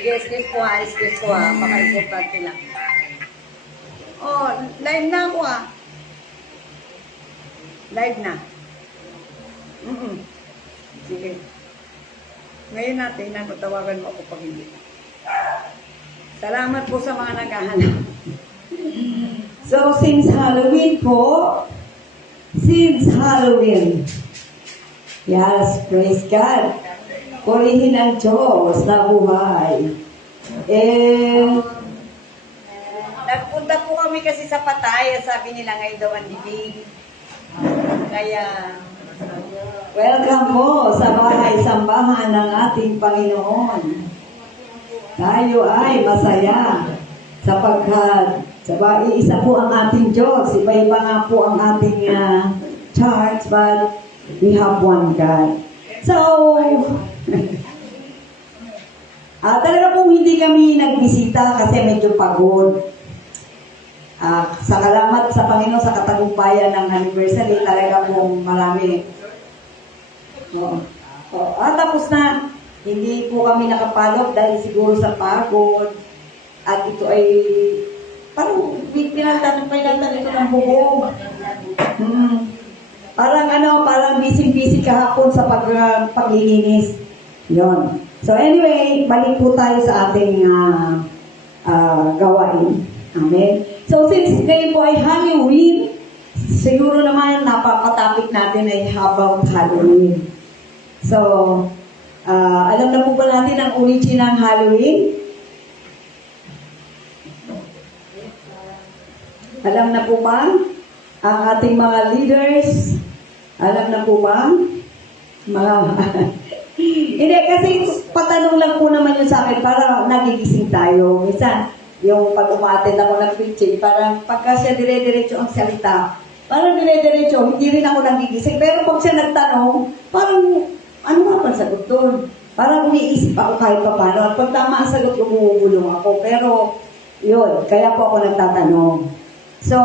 Sige, excuse ko ha. Baka importante lang. Oh, live na ako ah. Live na. Sige. Ngayon natin, tawagan mo ako pag hindi. Salamat po sa mga naghahanap. So, since Halloween po, yes, praise God. Purihin ang Diyos na buhay. Nagpunta po kami kasi sa Patay. Sabi nila ngayon daw ang libing. Kaya, welcome po sa bahay-sambahan ng ating Panginoon. Tayo ay masaya sapagkat isa po ang ating Diyos. Iba-iba nga po ang ating church, but we have one God. So, talaga pong hindi kami nagbisita kasi medyo pagod. Salamat sa Panginoon sa katagumpayan ng anniversary. Talaga pong marami. Tapos na, hindi po kami nakapalok dahil siguro sa pagod. At ito ay parang pinagtanong ito ng bubong. Parang busy-busy kahapon sa paglilinis. Yon. So anyway, balik po tayo sa ating gawain. Amen. So since ngayon po ay Halloween, siguro naman napapatapik natin ay about Halloween. So, alam na po ba natin ang origin ng Halloween? Alam na po ba ang ating mga leaders? Alam na po ba? Hindi, kasi patanong lang po naman yun sa akin para nagigising tayo. Minsan, yung pag umattend ako ng preaching, parang pagka siya dire-diretso ang salita, parang dire-diretso, hindi rin ako nagigising. Pero pag siya nagtanong, parang, ano nga pang sagot doon? Parang umiisip ako kahit pa paano. At pag tama ang sagot, umubulong ako. Pero, yun, kaya po ako nagtatanong. So,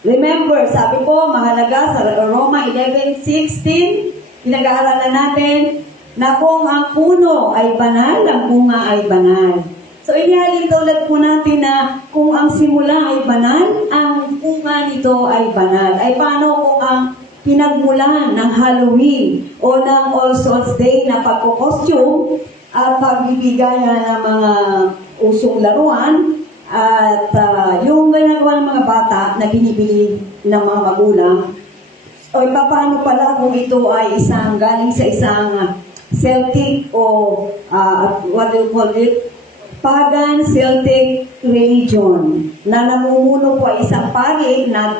remember, sabi po, mahalaga sa Roma 11:16, pinag-aaralan natin na kung ang puno ay banal, ang bunga ay banal. So, inihalin tulad po natin na kung ang simula ay banal, ang bunga nito ay banal. Ay paano kung ang pinagmulan ng Halloween o ng All Souls Day na pagko-costume at pagbibigayan ng mga usong laruan at yung ginagawa ng mga bata na binibili ng mga magulang, o paano pala kung ito ay galing sa isang Celtic o what do you call it? Pagan Celtic religion na namumuno po ay isang pari na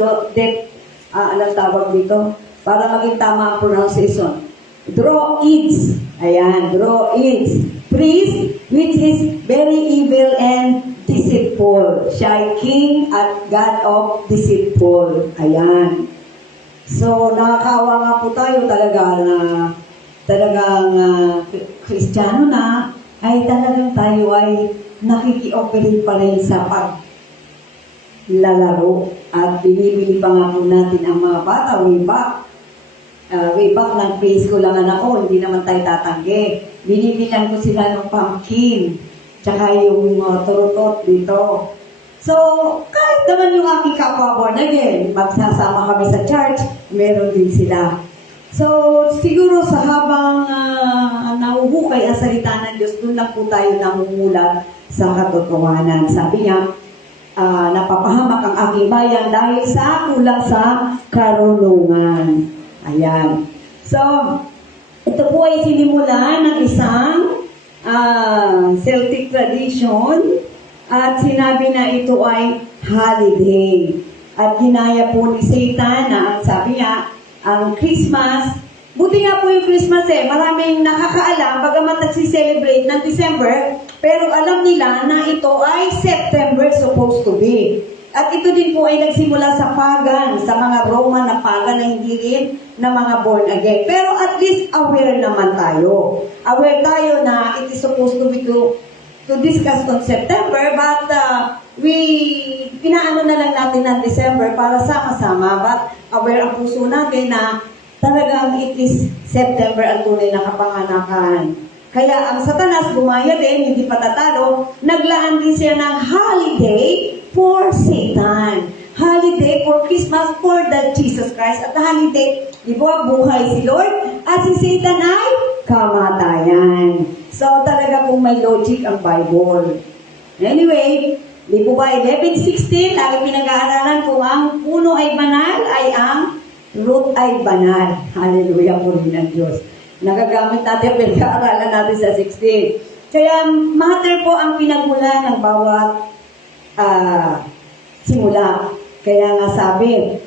anong tawag dito? Para maging tama ang pronunciation. Druids. Ayan, Druids. Priest, which is very evil and deceitful. Siya ay king at god of deceitful. Ayan. So, nakakawa nga po tayo talaga na talagang Kristiyano na ay talagang tayo ay nakiki-operate pa rin sa paglalaro at binibili pa nga po natin ang mga bata way back ng face ko lang anak ko, hindi naman tayo tatanggi. Binibilan ko sila ng pumpkin tsaka yung turutot dito. So, kahit naman yung aking kapwa born again, magsasama kami sa church, meron din sila. So, siguro sa habang nahuhukay ang salita ng Diyos, doon lang po tayo namumulat sa katotohanan. Sabi niya, napapahamak ang aking bayan dahil sa kulang sa karunungan. Ayan. So, ito po ay sinimulan ng isang Celtic tradition at sinabi na ito ay holiday. At ginaya po ni Satan na ang sabi niya, ang Christmas, buti nga po yung Christmas maraming nakakaalam, bagamat nagsiselebrate ng December, pero alam nila na ito ay September supposed to be. At ito din po ay nagsimula sa pagan, sa mga Roman na pagan na hindi rin na mga born again. Pero at least aware naman tayo. Aware tayo na it is supposed to be to discuss on September, but pinaano na lang natin ng December para sama-sama, but aware ang puso natin na talagang it is September ang tunay na kapanganakan Kaya ang Satanas, gumaya din, hindi patatalo, naglaan din siya ng holiday for Satan. Holiday for Christmas for the Jesus Christ. At holiday, di ba, buhay si Lord, at si Satan ay kamatayan. So talaga pong may logic ang Bible. Anyway, di po ba 11:16, lagi pinag-aaralan kung ang puno ay banal, ay ang root ay banal. Hallelujah po rin ng Diyos. Nagagamit natin, pinag-aaralan natin sa 16. Kaya matter po ang pinagmula ng bawat simula. Kaya nga sabi,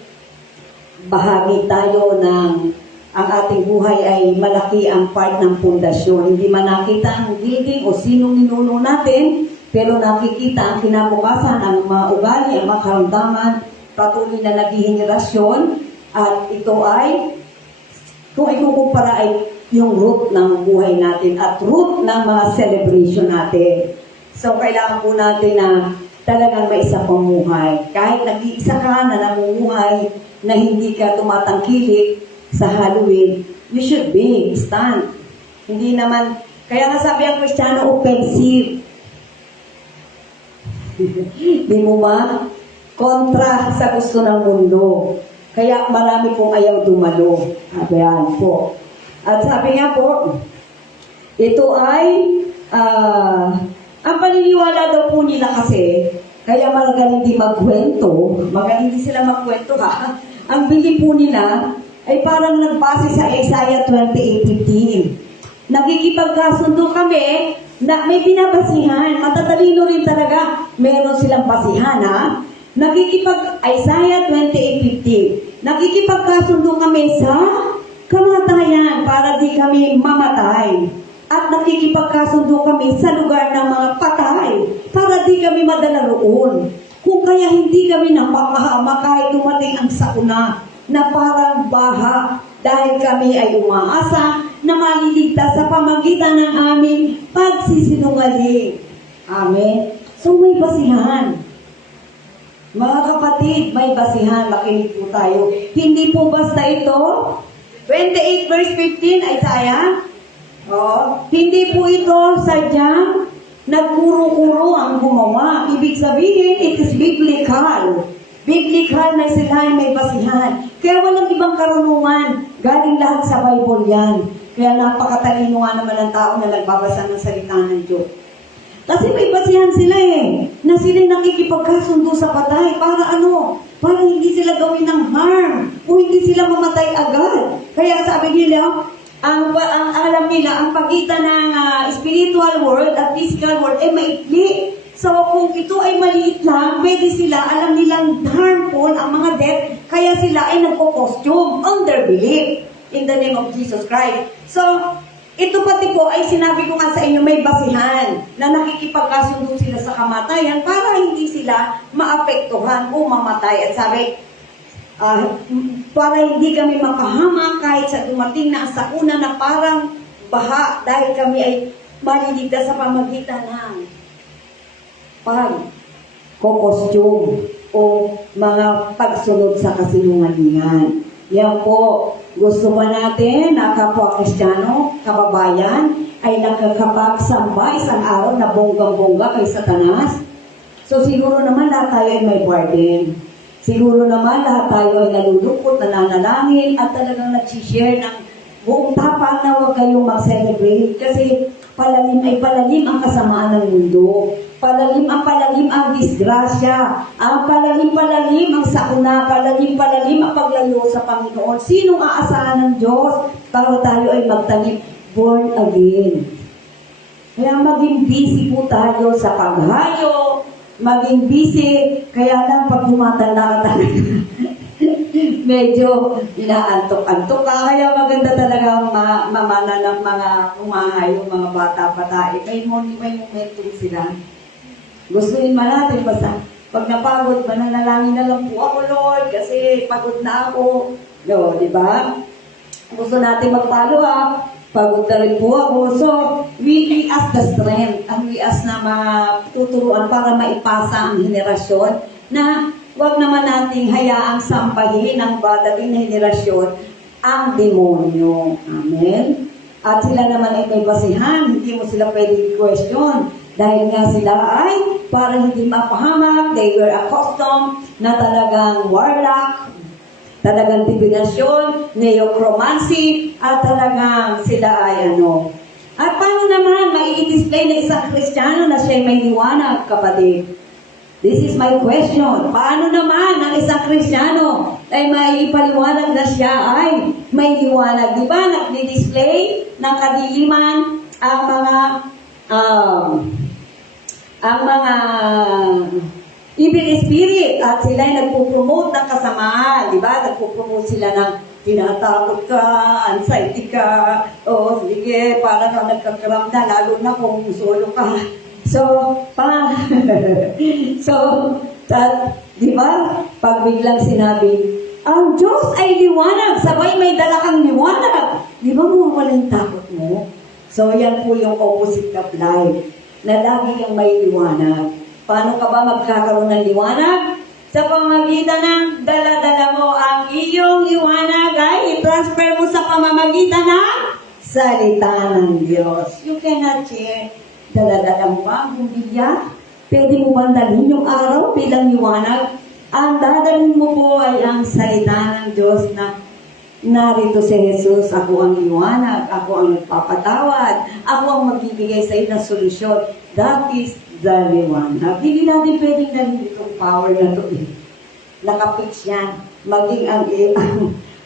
bahagi tayo ng ang ating buhay ay malaki ang part ng pundasyon. Hindi man nakita ang building o sinong ninuno natin, pero nakikita ang kinabukasan, ang mga ugali, ang mga karamdaman, patuloy na naghihenerasyon, at ito ay, kung ikukumpara ay yung root ng buhay natin at root ng mga celebration natin. So, kailangan po natin na talagang may isa pang buhay. Kahit nag-iisa ka na namumuhay na hindi ka tumatangkilik sa Halloween, you should be stand. Hindi naman, kaya nga sabi ang Kristiyano, offensive. Di mo ba? Kontra sa gusto ng mundo. Kaya marami pong ayaw dumalo. Ayan po. At sabi nga po, ito ay, ang paniniwala daw po nila kasi, kaya magaling di magkwento, magaling di sila magkwento ha, ang bili po nila ay parang nagbase sa Isaiah 28:15. Nakikipagkasundo kami na may binabasihan, matatalino rin talaga, meron silang basihan ha. Isaiah 28:15. Nakikipagkasundo kami sa kamatayan para di kami mamatay. At nakikipagkasundo kami sa lugar ng mga patay para di kami madala roon. Kung kaya hindi kami napapahama kahit dumating ang sakuna na parang baha dahil kami ay umaasa na maliligtas sa pamagitan ng aming pagsisinungaling. Amen. So may basihan. Mga kapatid, may basihan. Makinig po tayo. Hindi po basta ito. 28 verse 15, Isaiah. Hindi po ito sadyang nagkuro-kuro ang gumawa. Ibig sabihin, it is biblical. Biblical na sila ay may basihan. Kaya walang ibang karunungan. Galing lahat sa Bible yan. Kaya napakatalino nga naman ang tao na nagbabasa ng salita ng Diyos. Kasi may basihan sila na sila nakikipagkasundo sa patay. Para ano? Para hindi sila gawin ng harm. O hindi sila mamatay agad. Kaya sabi nila, ang alam nila, ang pagitan ng spiritual world at physical world ay maikli. So, kung ito ay maliit lang, pwede sila, alam nilang harmful ang mga death, kaya sila ay nagpo-costume on their belief in the name of Jesus Christ. So, ito pati po ay sinabi ko nga sa inyo, may basihan na nakikipagkasundo sila sa kamatayan para hindi sila maapektuhan o mamatay. At sabi, para hindi kami mapahama kahit sa dumating na sakuna na parang baha dahil kami ay maliligtas sa pamagitan ng pag-costume o mga pagsunod sa kasinungalingan. Yan po, gusto ba natin na kapwa Kristiyano, kababayan, ay nakakapagsamba isang araw na bonggang-bongga kay Satanas? So siguro naman lahat tayo ay may burden. Siguro naman lahat tayo ay nalulukot, nananalangin, at talagang nag-share ng buong tapang na huwag kayong mag-celebrate kasi palalim ay palalim ang kasamaan ng mundo. Palalim ang disgrasya. Ang palalim ang sakuna. Palalim ang paglayo sa Panginoon. Sinong aasahan ng Diyos para tayo ay magtanim born again? Kaya maging busy po tayo sa paghayo, maging busy, kaya lang pag tumatanda ka medyo inaantok-antok ka. Kaya maganda talaga mamana ng mga umahayo, mga bata-bata. May momentum sila. Gustuin man natin, basta pag napagod, mananalangin na lang po ako, Lord, kasi pagod na ako. No, di ba? Gusto natin mag-follow up. Pagod na rin po ako. So, we ask the strength, and we ask na matuturuan para maipasa ang henerasyon na huwag naman nating hayaang sampahin ng dadating na henerasyon ang demonyo. Amen? At sila naman ay may basihan, hindi mo sila pwede i-question. Dahil nga sila ay para hindi mapahamak, they were accustomed na talagang warlock, talagang divinasyon, neocromancy, at talagang sila ay ano. At paano naman mai-display na isang Kristiyano na siya'y may liwanag, kapatid? This is my question. Paano naman ang isang Kristiyano ay maipaliwanag na siya ay may liwanag? Di ba? Nag-display ng kadiliman ang mga evil spirit at sila ay nagpo-promote ng kasamaan. Di ba? Nagpo-promote sila ng tinatakot ka, anxiety ka, o sige, parang kang nagkakaramda, lalo na kung solo ka. Di ba? Pag biglang sinabi, ang Diyos ay liwanag, sabay may dala kang liwanag. Di ba mawawala yung takot mo? So, yan po yung opposite of life, na lagi kang may liwanag. Paano ka ba magkakaroon ng liwanag? Sa pamamagitan ng dala-dala mo ang iyong liwanag ay i-transfer mo sa pamamagitan ng salita ng Diyos. You cannot share. Dala-dala mo ba ang bumbilya? Pwede mo ba dalhin yung araw bilang liwanag? Ang dadalhin mo po ay ang salita ng Diyos na narito si Jesus, ako ang liwanag, ako ang nagpapatawad, ako ang magbibigay sa iyo ng solusyon. That is the liwanag. Hindi natin pwedeng dalhin itong power na ito. Nakapix yan. Maging ang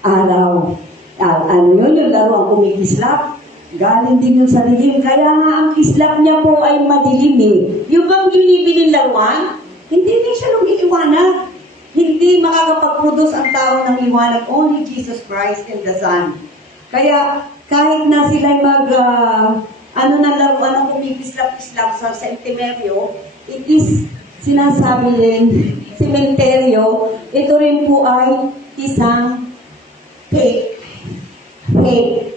araw. Ano yun? Yung laro ang kumikislap. Galing din yung sa dilim. Kaya nga ang kislap niya po ay madilim eh. Yung bang binibining laruan, hindi din siya lumiiwanag. Hindi makakapag-produce ang tao ng liwanag. Only Jesus Christ and the Son. Kaya kahit na sila'y na laruan ang kumikislap-kislap sa sentimeryo, it is sinasabi rin, sementeryo, ito rin po ay isang fake.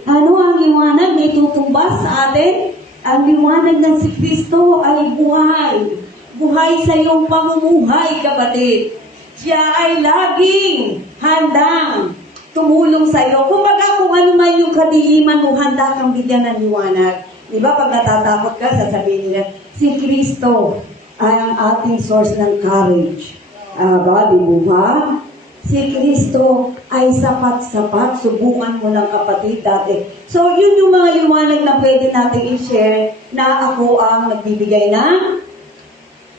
Ano ang liwanag na itutumbas sa atin? Ang liwanag ng si Kristo ay buhay. Buhay sa iyong pamumuhay, kapatid. Siya ay laging handang tumulong sa iyo. Kumbaga kung ano man yung kadiliman mo, handa kang bigyan ng liwanag. Di ba pag natatakot ka, sasabihin nila, si Kristo ay ang ating source ng courage. Di ba? Si Kristo ay sapat-sapat. Subukan mo ng kapatid dati. So, yun yung mga liwanag na pwede natin i-share na ako ang nagbibigay ng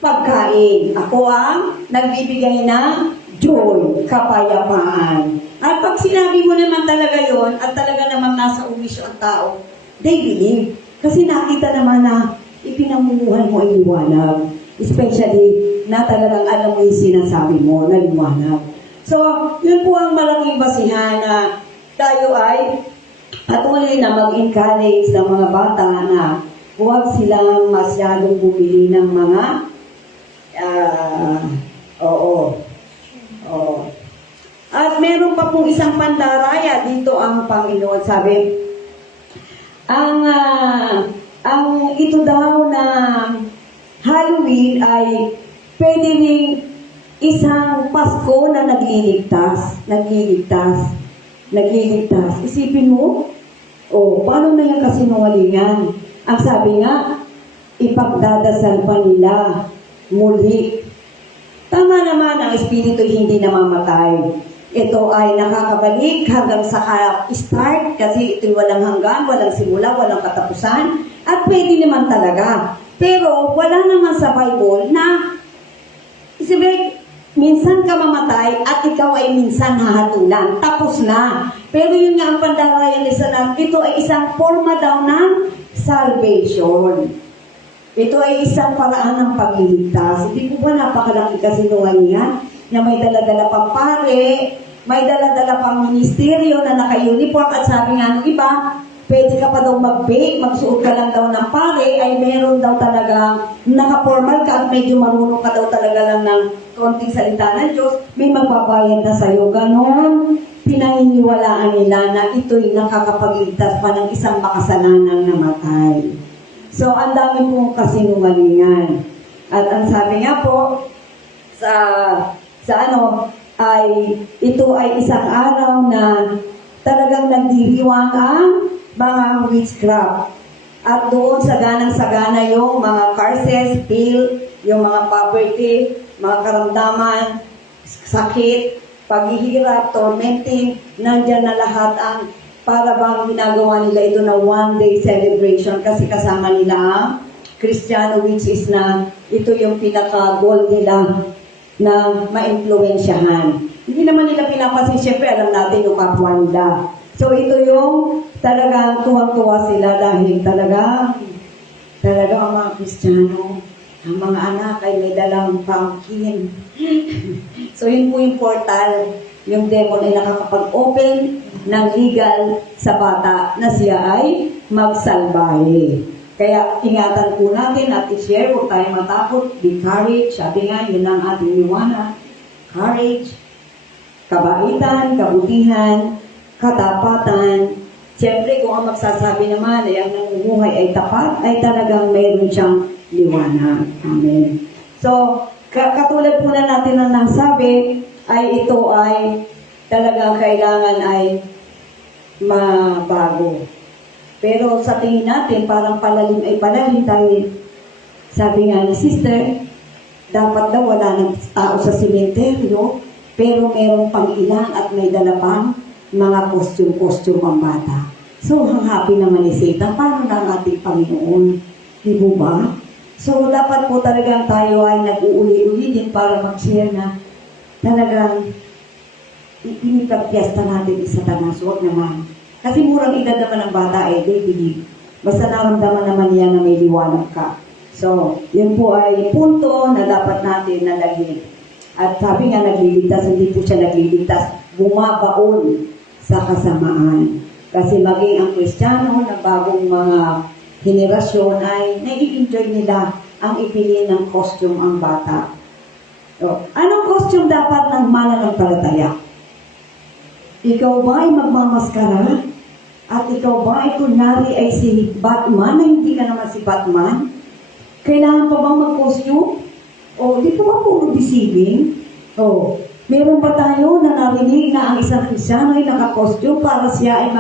pagkain. Ako ang nagbibigay ng joy, kapayapaan. At pag sinabi mo naman talaga yon at talaga naman nasa uwisyo ang tao, they believe. Kasi nakita naman na ipinamumuhan mo ay liwanag. Especially na talagang alam mo yung sinasabi mo na liwanag. So, yun po ang malaking basihan na tayo ay patuloy na mag-encourage ng mga bata na huwag silang masyadong bumili ng mga At meron pa pong isang pandaraya dito ang Panginoon. Sabi, ang ito daw na Halloween ay pwede rin isang Pasko na nagliligtas. Isipin mo, paano na yung kasinungalingan? Ang sabi nga, ipagdadasal pa nila muli. Tama naman, ang Espiritu hindi namamatay. Ito ay nakakabalik hanggang sa start kasi ito'y walang hanggan, walang simula, walang katapusan. At pwede naman talaga. Pero wala naman sa Bible na minsan ka mamatay at ikaw ay minsan hahatulan. Tapos na. Pero yun nga ang pandarayan ni Salam, ito ay isang forma daw ng salvation. Ito ay isang paraan ng pagliligtas. Hindi po ba napakalaki kasinungalingan na may dala-dala pang pare, may dala-dala pang ministeryo na naka-uniform at sabi nga ng iba, pwede ka pa daw mag-bake, magsuot ka lang daw ng pare, ay meron daw talaga naka-formal ka at medyo marunong ka daw talaga lang ng konting salita ng Diyos, may magbabayad na sa'yo. Ganon, pinaniniwalaan nila na ito'y nakakapagligtas pa ng isang makasalanang namatay. So, ang dami pong kasinungalingan. At ang sabi nga po, ito ay isang araw na talagang nagdiriwang ang mga witchcraft. At doon saganang-sagana yung mga curses, pill, yung mga poverty, mga karamdaman, sakit, paghihirap, tormenting, nandyan na lahat ang para bang ginagawa nila ito na one-day celebration kasi kasama nila ang Kristiyano, which is na ito yung pinaka-goal nila na ma-impluensyahan. Hindi naman nila pinapansin, syempre alam natin yung kapwa nila. So ito yung talagang tuwang-tuwa sila dahil talaga ang mga Kristiyano, ang mga anak ay may dalang pumpkin. So yun po yung portal, yung demon ay nakakapag-open ng legal sa bata na siya ay magsalbahe. Kaya ingatan po natin at i-share, huwag tayong matakot, be courage, sabi nga, yun ang ating liwanag. Courage, kabaitan, kabutihan, katapatan. Siyempre, kung ang magsasabi naman ay ang nangubuhay ay tapat, ay talagang mayroon siyang liwanag. Amen. So, katulad po na natin ang nasabi, ay ito ay talagang kailangan ay mabago. Pero sa tingin natin, parang palalim ay palalim tayo. Sabi nga ni sister, dapat daw wala ng tao sa simenteryo, pero merong pang ilan at may dala pang mga costume ang bata. So, ang happy naman ni Satan, paano na ang ating Panginoon? Di ba? So, dapat po talagang tayo ay nag-uuli-uli din para mag-share na talagang pinipagpiesta natin sa Satanas. Huwag naman. Kasi murang edad naman ng bata eh, they believe. Basta naramdaman naman niya na may liwanag ka. So, yun po ay punto na dapat natin nalagyan. At sabi nga, nagliligtas, hindi po siya nagliligtas, bumabaon sa kasamaan. Kasi maging ang Kristiyano na bagong mga henerasyon ay nai-enjoy nila ang ipili ng costume ang bata. So, anong costume dapat ng mananampalataya? Ikaw ba ay magmamaskara? At ikaw ba ay kunwari ay si Batman na hindi ka naman si Batman? Kailangan pa bang mag-costume? O, di pa ba puro deceiving? O, meron pa tayo na narinig na ang isang Kristiyano ay naka-costume para siya ay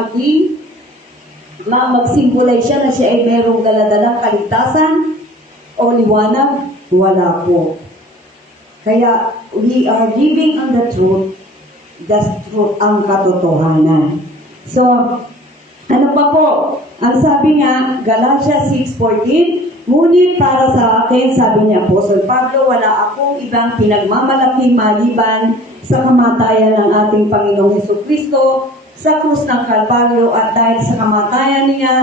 mag-symbolize siya na siya ay merong daladalang kaligtasan o liwanag? Wala po. Kaya, we are living on the truth. That's truth ang katotohanan. So, ano pa po? Ang sabi nga, Galatia 6:14, ngunit para sa akin, sabi ni Apostol Pablo, wala akong ibang pinagmamalaki maliban sa kamatayan ng ating Panginoong Jesucristo sa krus ng Kalbaryo at dahil sa kamatayan niya,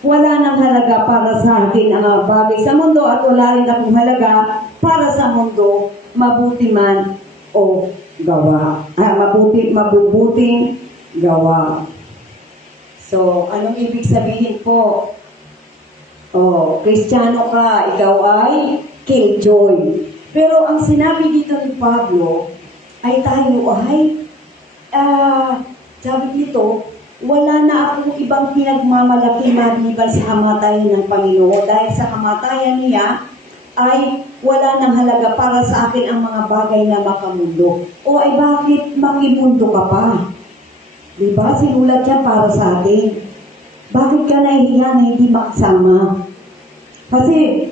wala nang halaga para sa akin ang mga bagay sa mundo at wala rin akong halaga para sa mundo, mabuti man o gawa. Mabubuting gawa. So, anong ibig sabihin po? Kristiyano ka, ikaw ay killjoy. Pero ang sinabi dito ni Pablo, ay tayo ay, sabi dito, wala na akong ibang pinagmamalaki maliban sa kamatayan ng Panginoon. Dahil sa kamatayan niya, ay wala nang halaga para sa akin ang mga bagay na makamundo. O ay bakit makimundo ka pa? Diba? Sinulat yan para sa atin. Bakit ka nahihiya na hindi makasama? Kasi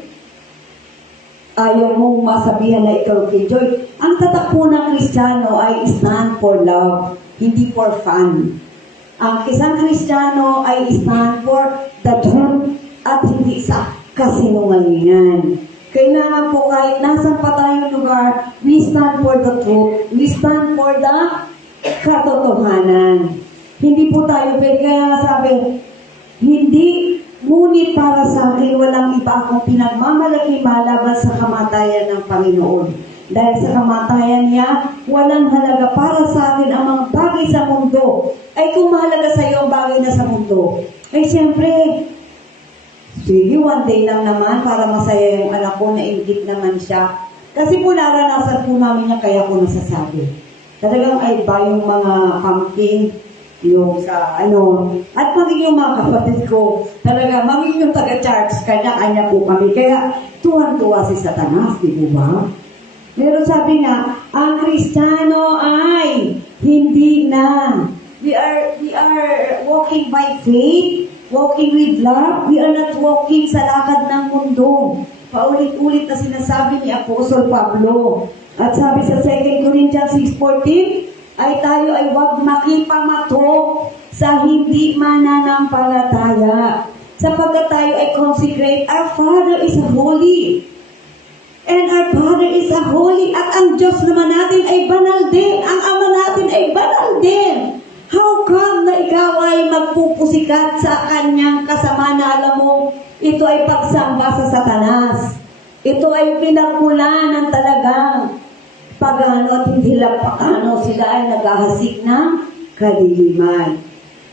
ayaw mong masabihan na ikaw killjoy. Ang tatak po ng Kristiyano ay stand for love, hindi for fun. Ang isang Kristiyano ay stand for the truth at hindi sa kasinungalingan. Kailangan po kahit nasan pa tayong lugar, we stand for the truth. We stand for the katotohanan. Hindi po tayo pwede. Kaya sabi, hindi, ngunit para sa akin, walang iba akong pinagmamalaki malaban sa kamatayan ng Panginoon. Dahil sa kamatayan niya, walang halaga para sa akin ang mga bagay sa mundo. Ay kung mahalaga sa iyo ang bagay na sa mundo, ay siyempre, sige, one day lang naman para masaya yung anak ko na ingit naman siya. Kasi po naranasan po namin niya kaya ko nasasabi. Talagang ay ba yung mga pumpkin, yung sa at maging yung mga kapatid ko, talaga maging yung taga-church, kanya-kanya po kami. Kaya tuwan-tuwa si Satanas, di po ba? Pero sabi nga, ang Kristiyano ay hindi na. We are walking by faith walking with love. We are not walking sa lakad ng mundo. Paulit-ulit na sinasabi ni Apostol Pablo. At sabi sa 2 Corinthians 6:14, ay tayo ay huwag makipamatok sa hindi mananampalataya. Sapagkat tayo ay consecrate, our Father is holy. And our Father is a holy. At ang Diyos naman natin ay banal din. Ang Ama natin ay banal din. How come na ikaw ay magpupusikat sa kanyang kasama na alam mo, ito ay pagsamba sa Satanas. Ito ay pinagmula ng talagang pagano at hindi lang pagano sila ay naghahasik ng kadiliman.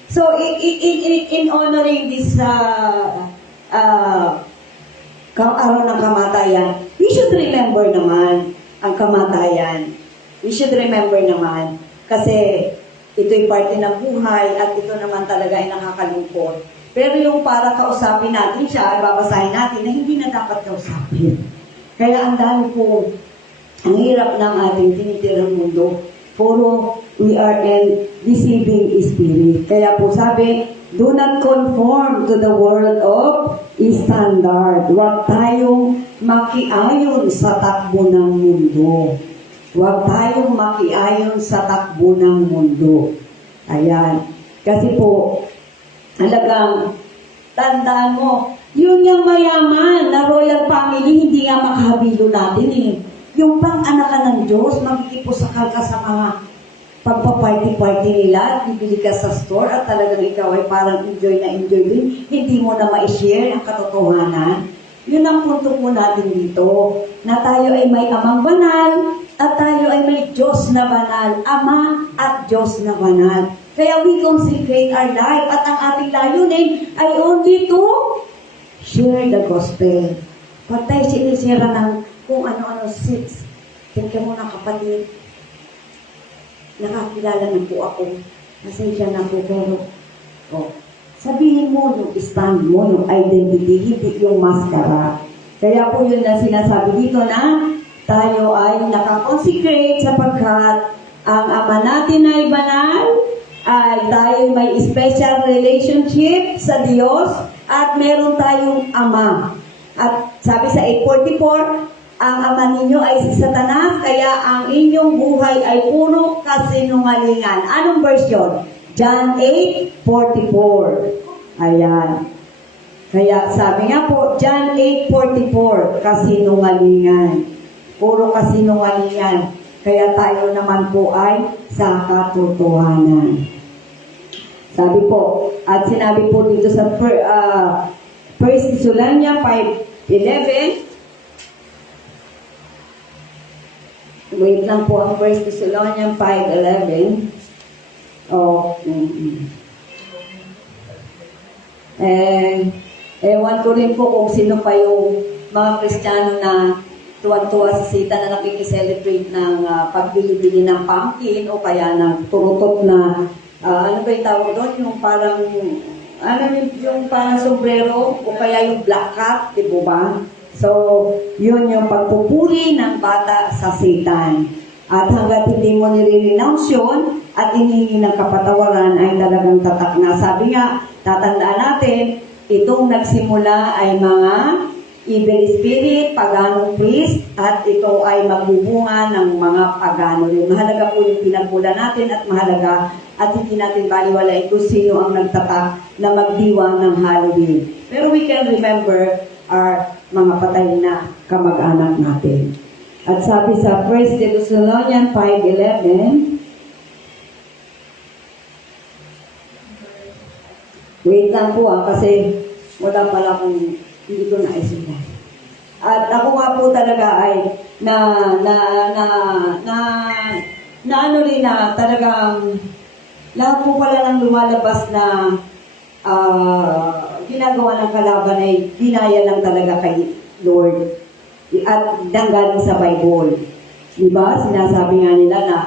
So, in honoring this araw ng kamatayan, we should remember naman ang kamatayan. We should remember naman kasi ito'y parte ng buhay at ito naman talaga ay nakakalungkot. Pero yung para kausapin natin siya, ay babasahin natin na hindi na dapat kausapin. Kaya ang dami po, ang hirap ng ating tinitirang mundo. Puro we are in deceiving spirit. Kaya po sabi, do not conform to the world of standard. Huwag tayong makiayon sa takbo ng mundo. Huwag tayong makiayon sa takbo ng mundo. Ayan. Kasi po, talagang tandaan mo, yun yung mayaman na royal family, hindi nga makahabilo natin eh. Yung pang-anak ng Diyos, magkikipusakal ka sa mga pagpa-party-party nila, bibili ka sa store at talagang ikaw ay parang enjoy din. Hindi mo na ma-share ang katotohanan. Yun ang punto po natin dito, na tayo ay may amang banal at tayo ay may Diyos na banal. Ama at Diyos na banal. Kaya we consecrate our life at ang ating layunin ay only to share the gospel. Pag tayo sinisira ng kung ano-ano sits, tingnan mo na kapatid, nakakilala na po ako, pasensya na po, pero sabihin mo yung stand mo, yung identity, hindi yung maskara. Kaya po yun na sinasabi dito na tayo ay nakakonsecrate sapagkat ang Ama natin ay banal, ay tayo may special relationship sa Diyos at meron tayong Ama. At sabi sa 8:44, ang ama ninyo ay si Satanas, kaya ang inyong buhay ay puro kasinungalingan. Anong version? John 8:44. Ayan. Kaya sabi nga po, John 8:44, kasinungalingan. Puro kasinungalingan. Kaya tayo naman po ay sa katotohanan. Sabi po, at sinabi po dito sa 1 Thessalonians 5:11, wait lang po ang 1 Thessalonians 5:11. Ewan ko rin po kung sino pa yung mga Kristiyano na tuwan-tuwa sa sita na nakikiselebrate ng pagbili-bili ng pumpkin o kaya ng turutot na, ano ba yung tawag doon? Yung parang, yung parang sombrero o kaya yung black cap, di ba? So, yun yung pagpupuri ng bata sa Satan. At hanggat hindi mo nire-renounce yun at inihingi ng kapatawaran ay talagang tatak na. Sabi nga, tatandaan natin, itong nagsimula ay mga evil spirit, paganong priest, at ito ay magbubunga ng mga pagano rin. Mahalaga po yung pinagmula natin at mahalaga at hindi natin baliwalain kung sino ang nagtatak na magdiwang ng Halloween. Pero we can remember our mga patay na kamag-anak natin. At sabi sa 1 Thessalonians 5:11, wait lang po kasi wala pala akong hindi ko naisulat. At ako nga po talaga ay ano rin na talagang lahat po pala ng lumalabas na ginagawa ng kalaban ay dinaya lang talaga kay Lord at nanggaling sa Bible. Diba? Sinasabi nga nila na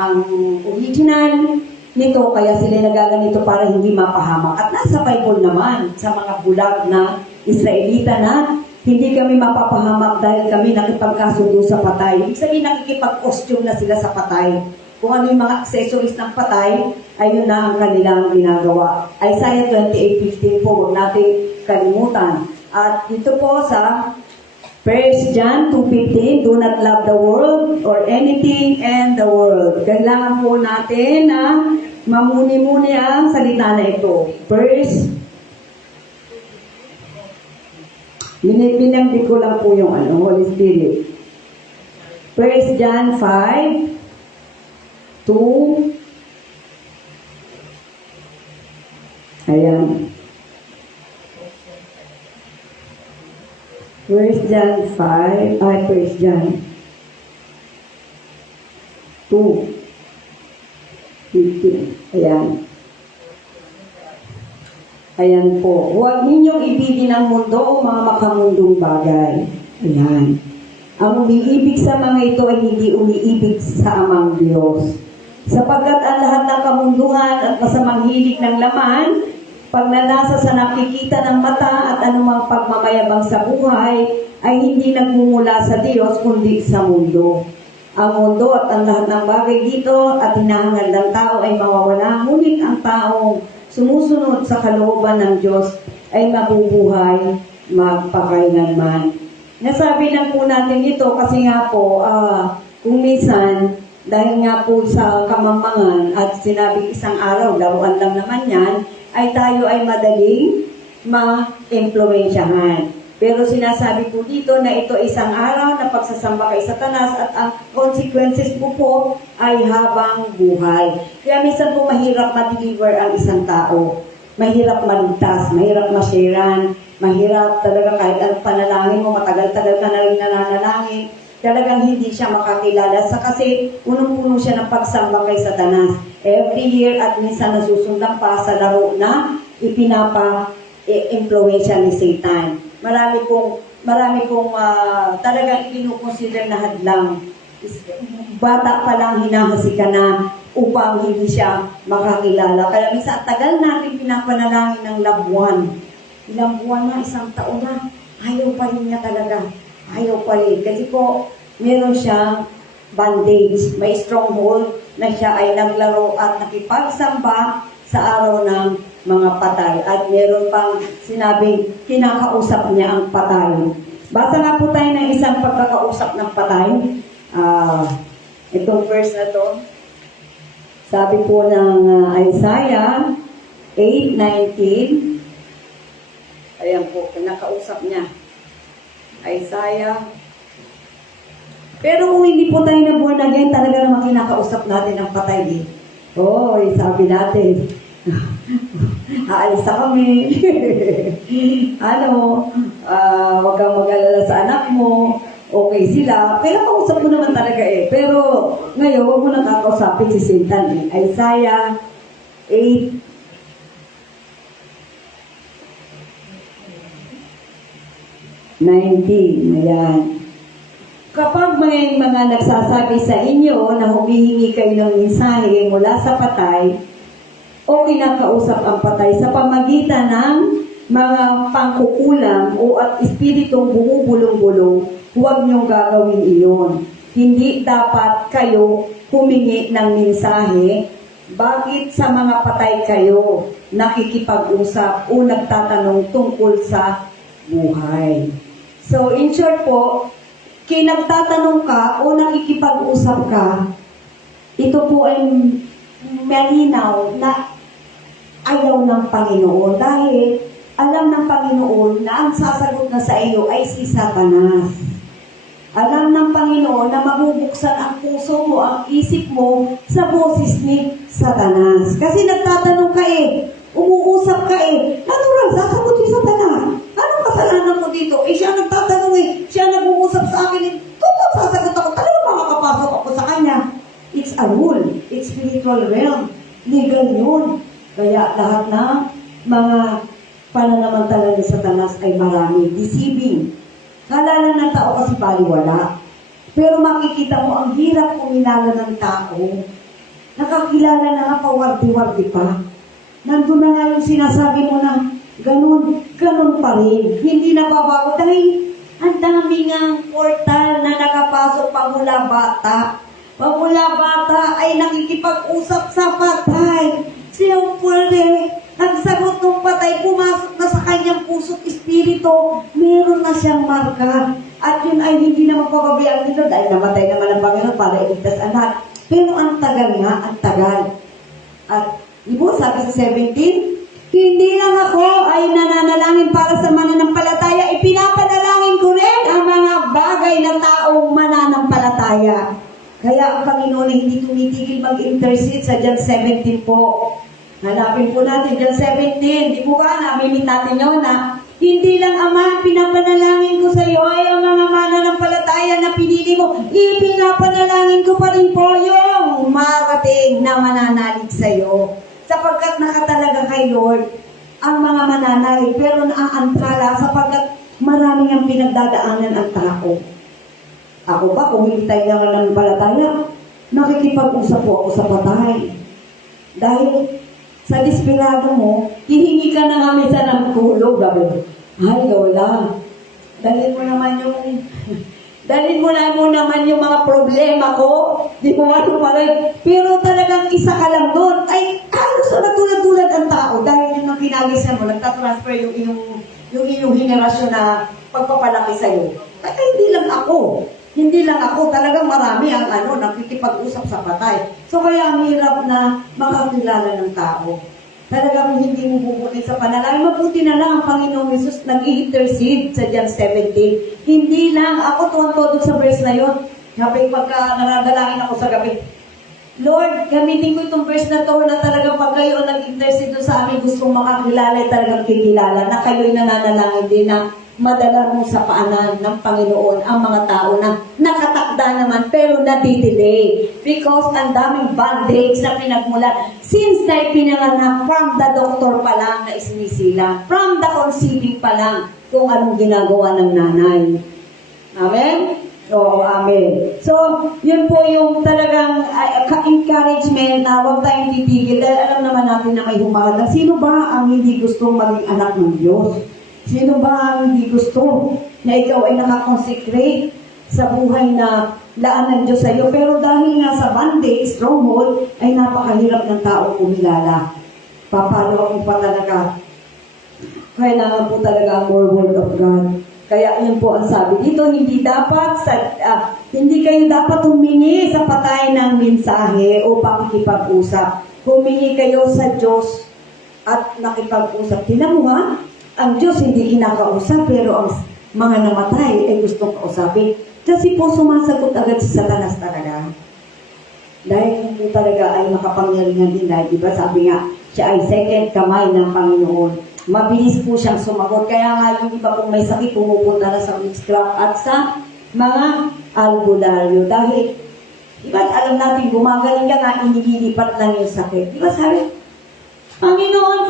ang original nito, kaya sila nagaganito para hindi mapahamak. At nasa Bible naman, sa mga bulag na Israelita na hindi kami mapapahamak dahil kami nakipagkasundo sa patay. Ibig sabihin, nakikipag-costume na sila sa patay. kung ano yung mga accessories ng patay, ayun na ang kanilang ginagawa. Isaiah 28:15 po, huwag natin kalimutan. At dito po sa 1 John 2:15, do not love the world or anything in the world. Kailangan po natin na mamuni-muni ang salita na ito. Binambi ko lang po yung Holy Spirit. 1 John 5:2. Ayan. 1 John 5, 1 John 2:15. Ayan. Ayan po. Huwag ninyong ibigin ang mundo o mga makamundong bagay. Ayan. Ang umiibig sa mga ito ay hindi umiibig sa amang Diyos. Sapagkat ang lahat ng kamunduhan at masamang hilig ng laman, pagnanasa sa nakikita ng mata at anumang pagmamayabang sa buhay, ay hindi nagmumula sa Diyos kundi sa mundo. Ang mundo at ang lahat ng bagay dito at hinahangad ng tao ay mawawala, ngunit ang taong sumusunod sa kalooban ng Diyos ay mabubuhay magpakailanman. Nasabi lang po natin ito kasi nga po, kung minsan, dahil nga po sa kamammangan at sinabi isang araw, laruan lang naman yan, ay tayo ay madaling ma-impluensyahan. Pero sinasabi po dito na ito isang araw na pagsasamba kay Satanas at ang consequences po ay habang buhay. Kaya minsan po mahirap ma-deliver ang isang tao. Mahirap maligtas, mahirap ma-sharean, mahirap talaga kahit ang panalangin mo, matagal-tagal ka na rin nananalangin, talagang hindi siya makakilala sa kasi punong-puno siya ng pagsamba kay Satanas. Every year at minsan nasusundan pa sa laro na ipinapa-impluensya ni Satan. Marami pong talagang ikinukonsider na hadlang. Bata pa lang hinahasi ka na upang hindi siya makakilala. Kaya minsan tagal natin pinapanalangin ng loved one. Ilang buwan na, isang taon na, ayaw pa rin niya talaga. Ayaw pa rin. Kasi po, meron siyang bandage. May stronghold na siya ay naglaro at nakipagsamba sa araw ng mga patay. At meron pang sinabing kinakausap niya ang patay. Basa nga po tayo ng isang pagkakausap ng patay. Itong verse na to. Sabi po ng Isaiah 8:19. Ayan po, kinakausap niya. Isaiah. Pero kung hindi po tayo na born again, talaga naman kinakausap natin ang patay eh. Sabi natin, aalis na kami. Huwag kang mag-alala sa anak mo. Okay sila. Pero kausap mo naman talaga eh. Pero ngayon, huwag mo nang kakausapin si Satan eh. Isaiah 8:19. Ayan. Kapag may mga nagsasabi sa inyo na humihingi kayo ng mensahe mula sa patay o kinakausap ang patay sa pamagitan ng mga pangkukulam o at espiritong bumubulong-bulong, huwag niyong gagawin iyon. Hindi dapat kayo humingi ng mensahe. Bakit sa mga patay kayo nakikipag-usap o nagtatanong tungkol sa buhay? So, in short po, nagtatanong ka o nakikipag-usap ka, ito po ay malinaw na ayaw ng Panginoon dahil alam ng Panginoon na ang sasagot na sa iyo ay si Satanas. Alam ng Panginoon na mabubuksan ang puso mo, ang isip mo sa boses ni Satanas. Kasi nagtatanong ka umuusap ka natural, sasagot si Satanas. Anong kasalanan mo dito? Siya nagtatanong siya nag-uusap sa akin totoo sasagot ako, talagang makakapasok ako sa kanya. It's a rule. It's spiritual realm. Legal yun. Kaya lahat ng mga pananamantala ni Satanas ay marami. Deceiving. Kala ng tao kasi baliwala. Pero makikita mo, ang hirap kumilala ng tao. Nakakilala na nga pawardi-wardi pa. Nandun na nga yung sinasabi mo na ganun pa rin. Hindi nababago dahil ang dami nga portal na nakapasok pa mula bata. Pagmula bata ay nakikipag-usap sa patay. Siyempre, ang sagot ng patay, pumasok na sa kanyang puso't espiritu, meron na siyang marka. At yun ay hindi na mapapabayaan nito dahil namatay naman ang Panginoon para iligtas anak. Pero ang tagal nga, ang tagal. At ibo, sabi sa 17, hindi lang ako ay nananalangin para sa mananampalataya, ipinapanalangin ko rin ang mga bagay na taong mananampalataya. Kaya ang Panginoon ay hindi tumitigil mag-intercede sa John 17 po. Hanapin po natin John 17. Di po ba, namimit natin yun na hindi lang Ama, pinapanalangin ko sa iyo ay ang mga mananampalataya na pinili mo. Ipinapanalangin ko pa rin po yung marating na mananalig sa iyo. Sapagkat nakatalaga kay Lord ang mga mananalig, pero naaantala sapagkat maraming ang pinagdadaanan ang tao. Ako ba, kung hindi tayo nananampalataya, nakikipag-usap po ako sa patay. Dahil sa desperado mo, hihingi ka na nga minsan ng tulog, gabi. Ay, wala. Dalhin mo naman yung mga problema ko. Di ko ano pa rin. Pero talagang isa ka lang doon. Ay, halos na tulad-tulad ang tao. Dahil yung pinagisan mo, nagtatransfer yung iyong henerasyon na pagpapalaki sa'yo. Ay, hindi lang ako. Hindi lang ako, talagang marami ang nakikipag-usap sa patay. So kaya ang hirap na makakilala ng tao. Talagang hindi mo bubutin sa panalangin. Mabuti na lang ang Panginoong Jesus nag-intercede sa John 17. Hindi lang, ako tuwan-todo sa verse na yun. Sabi, pagka naradalangin ako sa gabi, Lord, gamitin ko itong verse na to na talagang pag kayo nag-intercede sa amin, gustong makakilala, talagang kikilala na kayo'y nananalangin din na madala mo sa paanan ng Panginoon ang mga tao na nakatakda naman pero nadidelay. Because ang daming bandage na pinagmulan. Since na ipinanganak, from the doctor pa lang na isinisila. From the conceiving pa lang kung anong ginagawa ng nanay. Amen? Oo, amen. So, yun po yung talagang encouragement na huwag tayong titigil dahil alam naman natin na may humahalang. Sino ba ang hindi gustong maging anak ng Diyos? Sino ba ang hindi gusto na ikaw ay nakakonsecrate sa buhay na laan ng Diyos sa iyo? Pero dahil nga sa bondage, stronghold, ay napakahirap ng tao kumilala. Papalo mo pa talaga. Kailangan po talaga ang more word of God. Kaya yun po ang sabi dito, hindi kayo dapat humingi sa patay ng mensahe o pakikipag-usap. Humingi kayo sa Diyos at nakipag-usap. Tingnan mo ha? Ang Diyos hindi kinakausap, pero ang mga namatay ay gustong kausapin. Kasi po sumasagot agad si Satanas talaga. Dahil po talaga ay makapangyarihan din dahil, diba sabi nga, siya ay second kamay ng Panginoon. Mabilis po siyang sumagot. Kaya nga yung iba kung may sakit, pumupunta na sa witchcraft at sa mga albularyo. Dahil, diba alam natin, gumagaling ka nga, inililipat lang yung sakit. Diba sabi, Panginoon,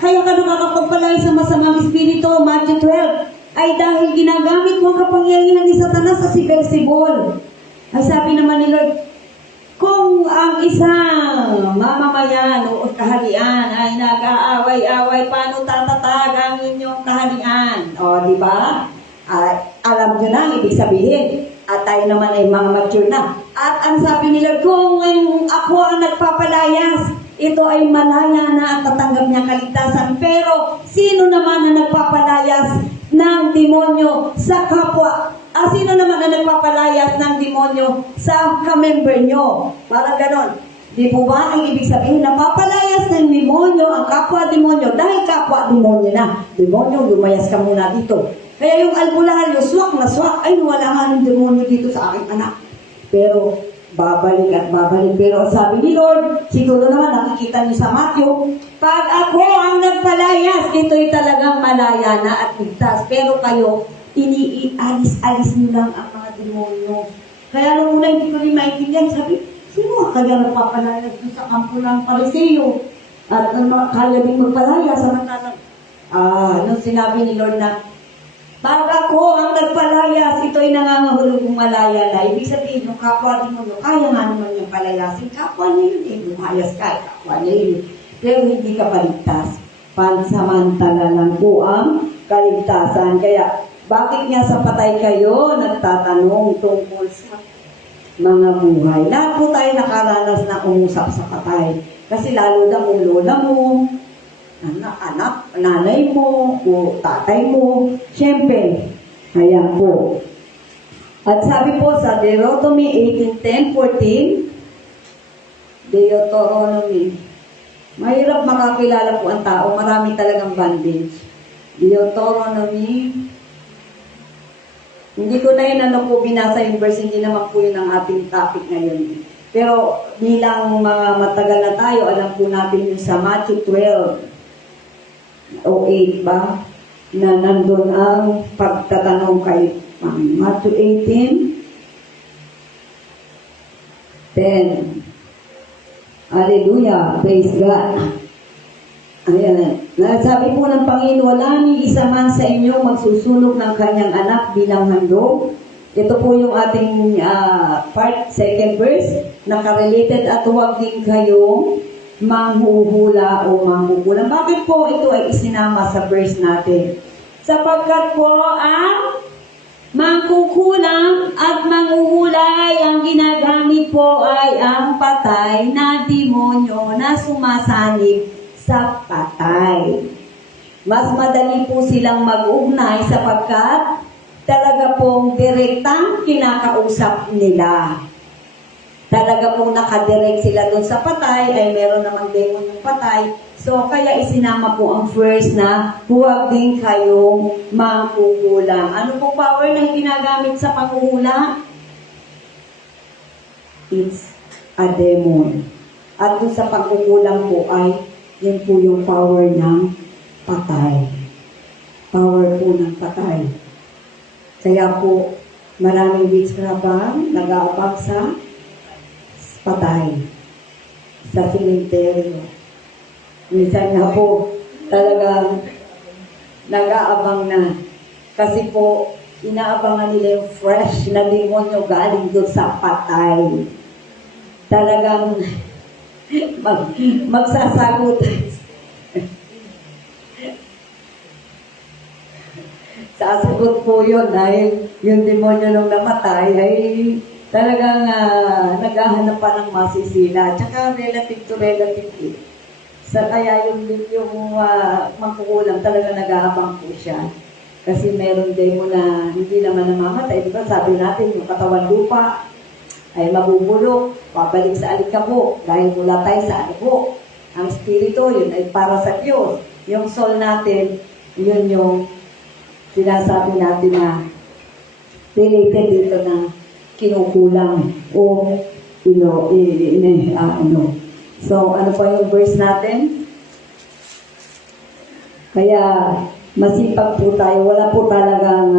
kaya ka nakakapagpalay sa masamang espiritu, Matthew 12, ay dahil ginagamit mo ang kapangyarihan ni Satanas sa si Beelzebul. Ay sabi naman ni Lord, kung ang isang mamamayan o kaharian ay nag-aaway-away, paano tatatag ang inyong kaharian? O, di ba? Alam nyo na, ibig sabihin, at tayo naman ay mga mature na. At ang sabi ni Lord, kung ako ang nagpapalayas, ito ay malaya na at tatanggap niya kaligtasan. Pero, sino naman na nagpapalayas ng demonyo sa kapwa? Sino naman na nagpapalayas ng demonyo sa kamember nyo? Parang ganon. Di po ba ang ibig sabihin? Napapalayas ng demonyo ang kapwa-demonyo dahil kapwa-demonyo na. Demonyo, lumayas ka muna dito. Kaya yung albularyo, swak na swak. Ay, wala nga ng demonyo dito sa aking anak. Pero, babalik at babalik. Pero sabi ni Lord, siguro naman nakikita niyo sa Matthew, pag ako ang nagpalayas, ito'y talagang malaya na at ligtas. Pero kayo, inialis-alis niyo lang ang mga demonyo. Kaya nung una hindi ko rin maintindihan, sabi, sino kaya nagpapalayas doon sa kampo ng Pariseo? At kaya din magpalayas, samantalang, nung sinabi ni Lord na, pag ako ang nagpalayas, ito'y nangangahulog malaya na. Ibig sabihin, yung kapwa din mo, kaya nga naman yung palayasin. Kapwa niya yun, lumayas ka, kapwa niya yun. Pero hindi ka paligtas. Pansamantala lang po ang kaligtasan. Kaya, bakit nga sa patay kayo nagtatanong tungkol sa mga buhay. Lahat po tayo nakaranas na umusap sa patay. Kasi lalo na kung lola mo, anak, nanay mo, o tatay mo, syempre, ayan po. At sabi po sa Deuteronomy 18:10-14, Deuteronomy, mahirap makakilala po ang tao, marami talagang bandage. Deuteronomy, hindi ko na yun po binasa yung verse, hindi naman po yun ang ating topic ngayon. Pero bilang mga matagal na tayo, alam po natin yung sa Matthew 12 o 8 ba, na nandun ang pagtatanong kay Matthew 18:10. Hallelujah, praise God. Ayan. Sabi po ng Panginoon, wala ni isa man sa inyo magsusunog ng kanyang anak bilang handog. Ito po yung ating second verse, nakarelated, at huwag din kayong manghuhula o manghuhula. Bakit po ito ay isinama sa verse natin? Sapagkat po ang mangkukulang at manghuhulay, ang ginagamit po ay ang patay na demonyo na sumasanib sa patay. Mas madali po silang mag-ugnay sapagkat talaga pong direktang kinakausap nila. Talaga pong nakadirect sila doon sa patay, ay meron namang demon yung patay. So, kaya isinama po ang verse na huwag din kayong mangkukulang. Ano po power na ginagamit sa pangkukulang? It's a demon. At doon sa pangkukulang po ay, yun po yung power ng patay. Power po ng patay. Kaya po, maraming witchcraft nag-aabang sa patay, sa simenteryo. Minsan nga po, talagang nag-aabang na. Kasi po, inaabangan nila yung fresh na demonyo galing doon sa patay. Talagang magsasagot. Sasagot po yun dahil yung demonyo nung namatay ay talagang naghahanap pa ng masisila. Tsaka relative to relative. Sa kaya yung mangkukulang talaga nag-aabang po siya. Kasi meron demon na hindi naman namamatay. Diba sabi natin yung katawan lupa ay mabubulok, babalik sa alikabok dahil mula tayo sa alikabok. Ang spirito, yun ay para sa Diyos. Yung soul natin, yun yung sinasabi natin na related dito na kinukulang o So, ano pa yung verse natin? Kaya, masipag po tayo. Wala po talagang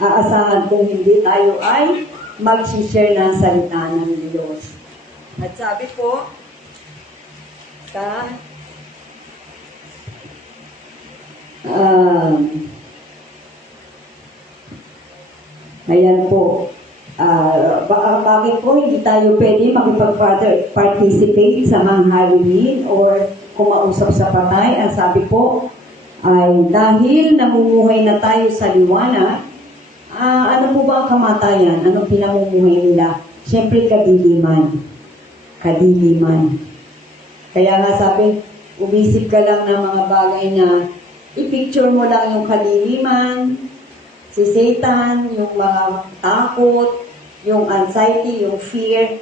aasahan kung hindi tayo ay mag-share ng salita ng Diyos. At sabi po, ayan po, bakit po hindi tayo pwede makipag-participate sa mga Halloween or kumausap sa patay? Ang sabi po ay dahil namumuhay na tayo sa liwanag, ano po ba ang kamatayan? Anong pinamumuhay nila? Siyempre kadiliman. Kadiliman. Kaya nga sabi, umisip ka lang ng mga bagay na i-picture mo lang yung kadiliman, si Satan, yung mga takot, yung anxiety, yung fear,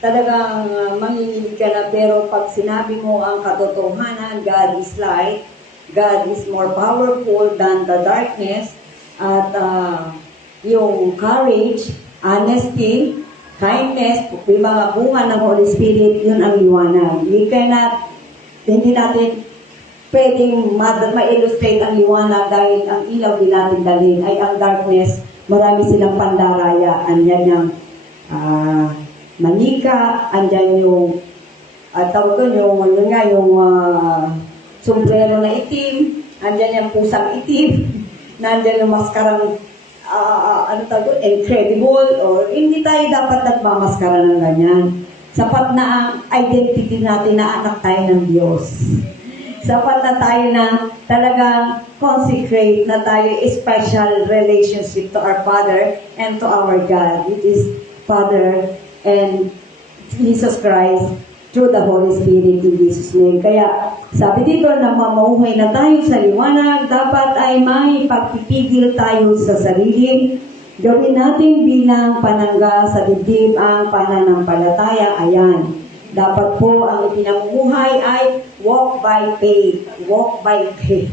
talagang manginginig ka na. Pero pag sinabi mo ang katotohanan, God is light, God is more powerful than the darkness, at yung courage, honesty, kindness, yung mga bunga ng Holy Spirit, yun ang liwanag. Hindi natin pwedeng ma-illustrate ang liwanag dahil ang ilaw din natin dalhin ay ang darkness. Marami silang pandaraya. Andyan yung manika, andyan yung tawag doon, yung sombrero na itim, andyan yung pusang itim, nandyan yung maskarang incredible, or hindi tayo dapat nagmamaskara ng ganyan. Sapat na ang identity natin na anak tayo ng Diyos. Sapat na tayo na talagang consecrate na tayo special relationship to our Father and to our God. It is Father and Jesus Christ through the Holy Spirit in Jesus' name. Kaya sabi dito na mamuhay na tayo sa liwanag, dapat ay may pagpipigil tayo sa sarili. Gawin natin bilang panangga sa dibdib ang pananampalataya. Ayan. Dapat po ang ipinamumuhay ay walk by faith. Walk by faith.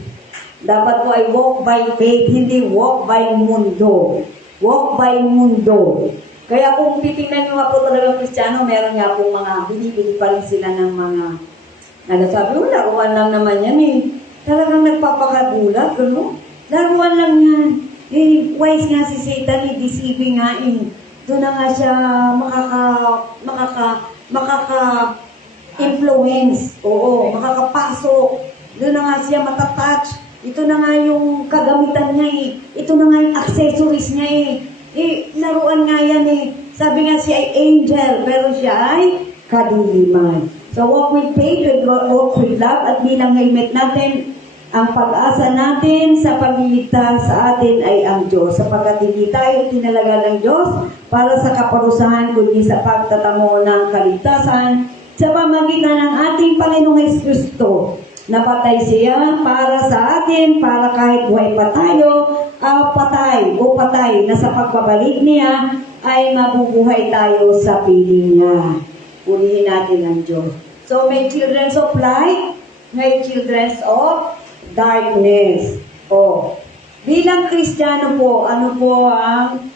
Dapat po ay walk by faith, hindi walk by mundo. Walk by mundo. Kaya kung titingnan nyo nga po talagang Kristiyano, meron nga po mga binibili pa rin sila ng mga, sabi mo, laruan lang naman yan eh. Talagang nagpapakagulat, gano'n. Laruan lang yan. Eh, wise nga si Satan, eh, deceiving nga eh. Doon na nga siya makaka-influence. Oo, makakapasok. Doon na nga siya matatouch. Ito na nga yung kagamitan niya eh. Ito na nga yung accessories niya eh. Laruan nga yan eh. Sabi nga siya ay angel, pero siya ay kadiliman. So walk with faith, walk with love, at bilang helmet natin, ang pag-asa natin sa pagliligtas sa atin ay ang Diyos. Sapagkat hindi tayo tinalaga ng Diyos para sa kaparusahan, kundi sa pagtatamo ng kaligtasan sa pamagitan ng ating Panginoong Jesucristo. Napatay siya para sa atin, para kahit buhay pa tayo, patay na sa pagbabalik niya, ay mabubuhay tayo sa piling niya. Purihin natin ang Diyos. So, may children of light, may children of darkness. Bilang Kristiyano po, ano po ang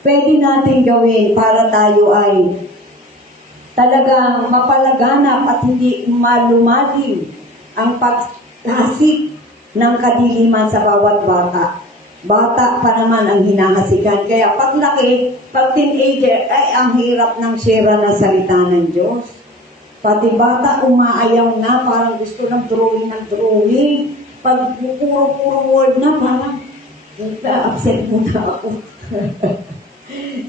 pwede natin gawin para tayo ay talagang mapalaganap at hindi malumalim ang paghasik ng kadiliman sa bawat bata. Bata pa naman ang hinahasikan. Kaya paglaki, pag teenager, ay ang hirap ng share na salita ng Diyos. Pati bata umaayaw na, parang gusto ng drawing. Pag puro word na, parang upset mo na ako.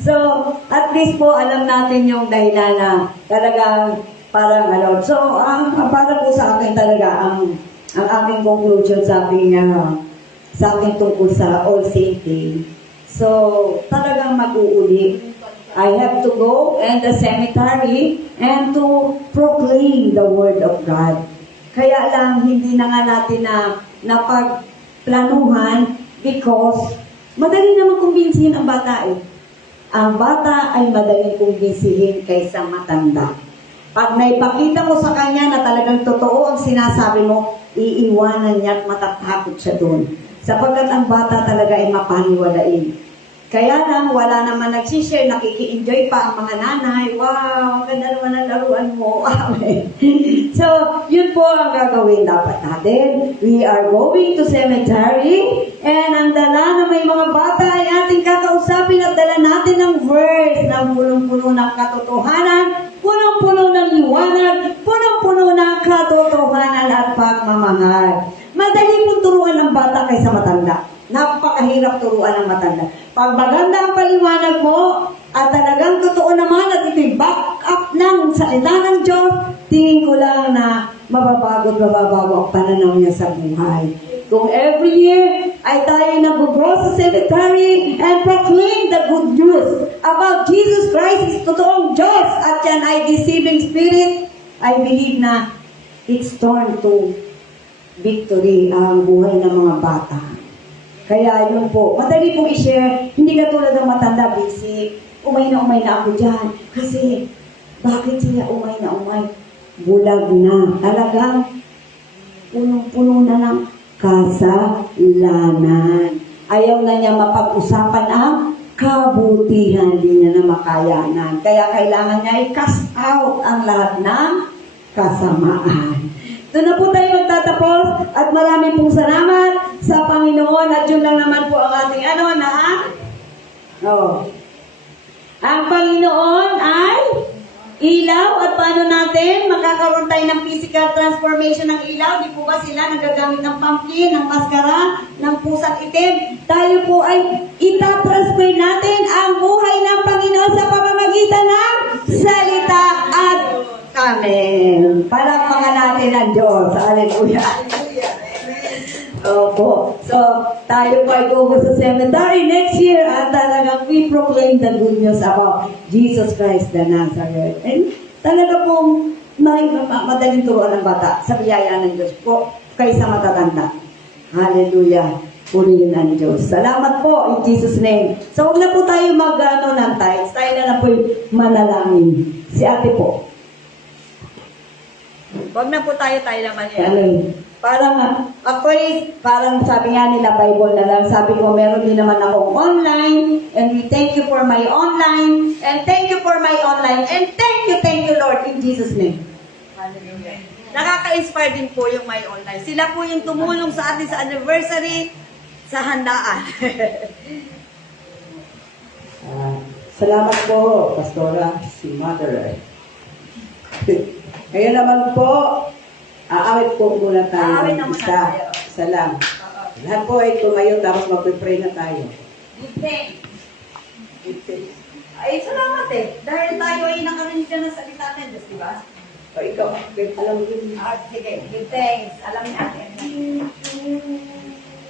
So, at least po, alam natin yung dahilan na talagang parang ano. So, para po sa akin talaga, ang aking conclusion sa aking tungkol sa All Saints Day. So, talagang mag-uuli. I have to go in the cemetery and to proclaim the Word of God. Kaya lang, hindi na nga natin na pagplanuhan because madali naman kumbinsihin ang bata eh. Ang bata ay madaling kumbinsihin kaysa matanda. Pag naipakita mo sa kanya na talagang totoo ang sinasabi mo, iiwanan niya at matatakot siya doon. Sapagkat ang bata talaga ay mapaniwalain. Kaya lang, wala naman nagsishare, nakiki-enjoy pa ang mga nanay. Wow, ang ganda naman ang laruan mo. Amen. So, yun po ang gagawin dapat natin. We are going to cemetery and ang dala na may mga bata ay ating kakausapin at dala natin ng verse na punong-puno ng katotohanan, punong-puno ng liwanag, punong-puno ng katotohanan at pagmamahal. Madali pong turuan ng bata kaysa matanda. Napakahirap turuan ng matanda. Pag maganda ang paliwanag mo, at talagang totoo naman at ito'y back up ng salita ng Diyos, tingin ko lang na mababago ang pananaw niya sa buhay. Kung every year ay tayo nag-grow sa cemetery and proclaim the good news about Jesus Christ is totoong Diyos at yan ay deceiving spirit, I believe na it's turned to victory ang buhay ng mga bata. Kaya yun po, madali pong i-share, hindi ka tulad ng matanda, busy, umay na ako dyan. Kasi, bakit sila umay na umay? Bulag na. Talagang, punong-puno na ng kasalanan. Ayaw na niya mapag-usapan ang kabutihan, hindi niya na makayanan. Kaya kailangan niya i-cast out ang lahat ng kasamaan. Doon na po tayo magtatapos at maraming pong salamat sa Panginoon at yun lang naman po ang ating Ang Panginoon ay ilaw at paano natin makakaroon tayo ng physical transformation ng ilaw? Di po ba sila nagagamit ng pumpkin, ng maskara, ng pusang itim? Tayo po ay itatransfer natin ang buhay ng Panginoon sa pamamagitan ng salita at Amen. Palakpakan natin ang Diyos. Hallelujah. Opo. So, tayo po ay gugo sa cemetery next year at talagang we proclaim the good news about Jesus Christ the Nazareth. And talaga pong madaling turuan ng bata sa biyaya ng Diyos po kaysa matatanda. Hallelujah. Purihin ang Diyos. Salamat po in Jesus' name. So, huwag na po tayo ng tithes. Tayo na po manalangin. Si ate po. Huwag na po tayo naman yan. Ano parang sabi nga nila, Bible na lang. Sabi ko, meron din naman akong online. And we thank you for my online. And thank you for my online. And thank you, Lord, in Jesus' name. Hallelujah. Nakaka-inspire din po yung My Online. Sila po yung tumulong sa atin sa anniversary, sa handaan. Salamat po, Pastora, si Mother. Ngayon naman po, aawit po muna tayo. Aawit na muna tayo. Isa lang. Lahat po ay tumayo tapos mag-pray na tayo. Good thing. Ay, salamat eh. Dahil tayo ay nakarinig ka ng salita ng Diyos, di ba? O ikaw, alam mo yun. Sige, give thanks. Alam natin.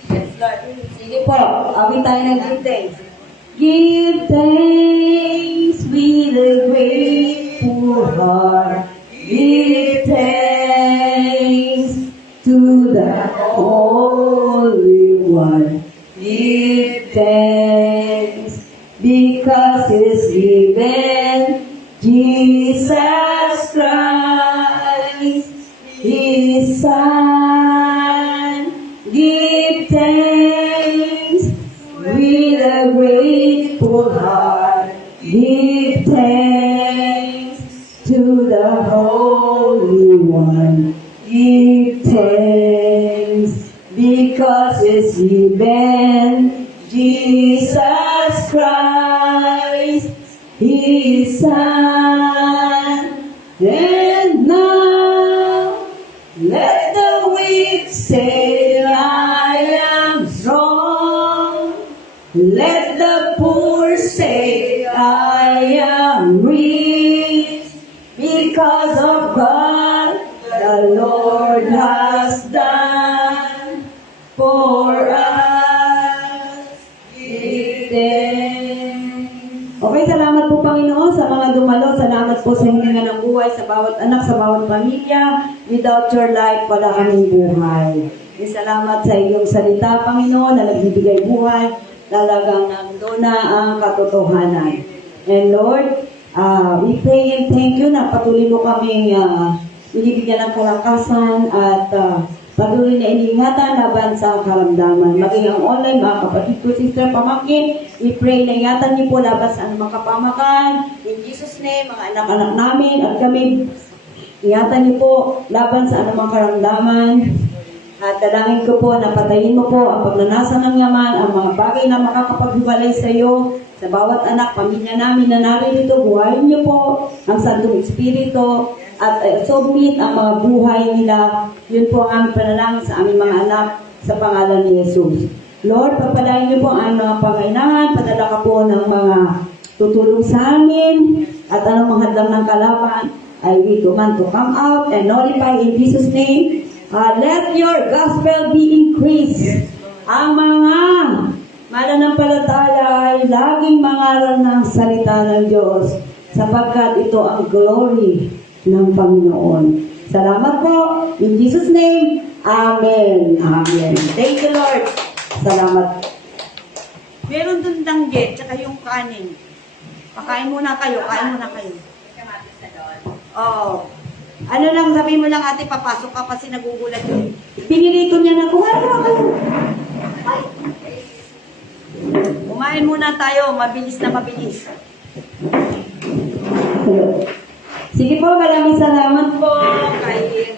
Yes, Lord. Sige po, awit tayo ng give thanks. Give thanks with a grateful heart. Give thanks to the Holy One. Give thanks because He's given Jesus Christ, His Son. Give thanks with a grateful heart. Give thanks to the Holy One. Give thanks because it's given Jesus Christ, His Son. And now let the weak say, I am strong. Let the poor say, I am rich. Because of God, the Lord has done for us. Give thanks. Okay, salamat po Panginoon sa mga dumalo. Salamat po sa hininga ng buhay sa bawat anak, sa bawat pamilya. Without your life, wala kaming buhay. Salamat sa iyong salita, Panginoon, na nagbibigay buhay. Talagang nandun na ang katotohanan. And Lord, we pray and thank you na patuloy mo kaming binibigyan ng kalakasan at patuloy na iniingatan laban sa karamdaman. Maging ang online, mga kapatid ko, sister, pamangkin, we pray na ingatan niyo po laban sa anumang kapamakan. In Jesus' name, mga anak-anak namin at kami, ingatan niyo po laban sa anumang karamdaman. At dalangin ko po na patayin mo po ang pagnanasa ng yaman, ang mga bagay na makakapaghiwalay sa iyo, sa bawat anak, pamilya namin na narito, buhayin niyo po ang Santong Espiritu at submit ang mga buhay nila. Yun po ang aming panalangin sa aming mga anak sa pangalan ni Jesus. Lord, pagpalain niyo po ang mga pangailangan, padala ka po ng mga tutulong sa amin at anong mga hadlang ng kalaban ay we command to come out and nullify in Jesus' name. Let your gospel be increased. Ang mga mananampalataya ay laging mangaral ng salita ng Diyos sapagkat ito ang glory ng Panginoon. Salamat po. In Jesus' name, Amen. Amen. Thank you, Lord. Salamat. Meron dun danggit, tsaka yung kanin. Pakain muna kayo, kain muna kayo. Oh. Ano lang, sabihin mo lang ate, papasok ka kasi nagugulat yun. Pinilito niya na, kumain na kayo. Ay. Kumain muna tayo, mabilis na mabilis. Sige po, maraming salamat po. Kay